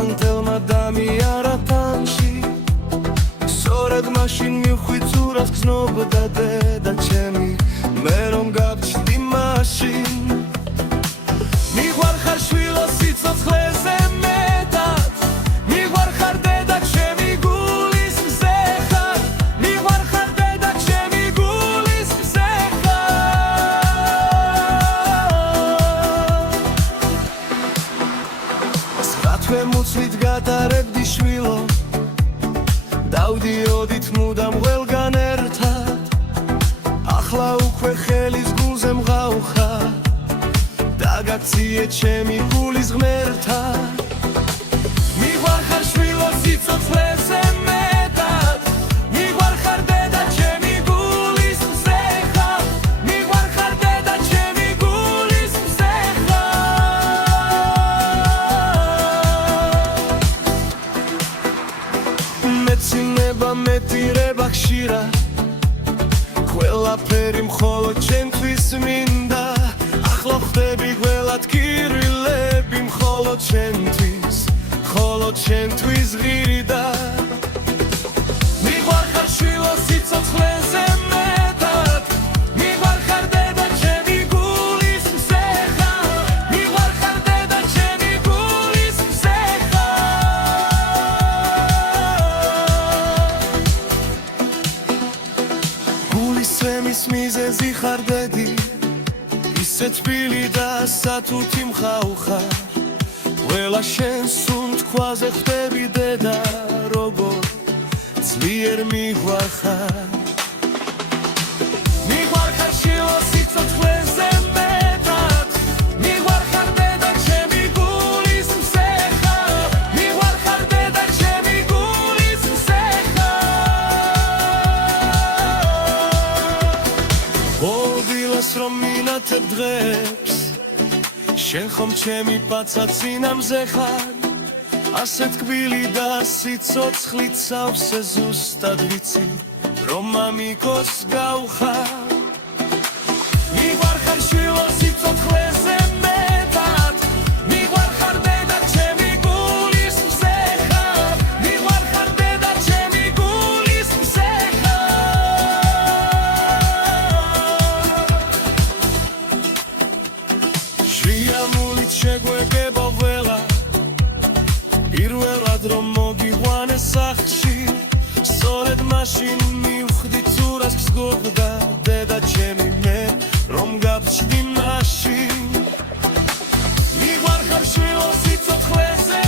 ანტელმა დამიარა თანში სწორედ მაშინ მივხვით სურათს გზნობდა დედა ჩემი მე რომ გავჩნდი მაშინ მიყვარხარ შვილო სიცოცხლეზე მეტად მიყვარხარ დედა ჩემი გულის მზე ხარ მიყვარხარ დედა ჩემი გულის მზე ხარ თქვენ მუცლით გატარებდი შვილო დავდიოდით მუდამ ყველგან ერთად ახლა უკვე ხელის გულზე მღაუხარ დაგაქციე ჩემი გულის ღმერთად მიყვარხარ შვილო სიცოცხლეზე მეტად მიყვარხარ დედა ჩემი გულის მზე ხარ მიყვარხარ დედა ჩემი გულის მზე ხარ მეცინება მეტირება ხშირად ყველაფერი მხოლოდ ჩემთვის მინდა ახლა ხდები ყველად კირილები მხოლოდ ჩემთვის ღირდა მიყვარხარ შვილო სიცოცხლეზე მეტად მიყვარხარ დედა ჩემი გულის მზე ხარ მიყვარხარ დედა ჩემი გულის მზე ხარ გულის წვემის მიზეზი ხარ დედი ისე თბილი და სათუთი მხაუხარ ყველა შენს სუნთქვაზე ხდები დედა როგორ ძლიერ მიყვარხარ მიყვარხარ შვილო სიცოცხლეზე მეტად მიყვარხარ დედა ჩემი გულის მზე ხარ მიყვარხარ დედა ჩემი გულის მზე ხარ დილას რომ მინათებ დღეებს შენ ხომ ჩემი პაცაცინამზე ხარ ასე თკბილი და სიცოცხლით სავსე ზუსტად ვიცი რომ მამიკოს გავხარ მიყვარხარ შვილო სიცოცხლეზე მეტად მიყვარხარ დედა ჩემი გულის მზე ხარ მიყვარხარ დედა ჩემი გულის მზე ხარ ჟიამულით შეგვეგება ველა პირველად რომ მოგიყვანე სახლში სწორედ მაშინ მივხვდი ცურას გსგობდა დედა ჩემი მე რომ გავჩნდი მაშინ მიყვარხარ შვილო სიცოცხლეზე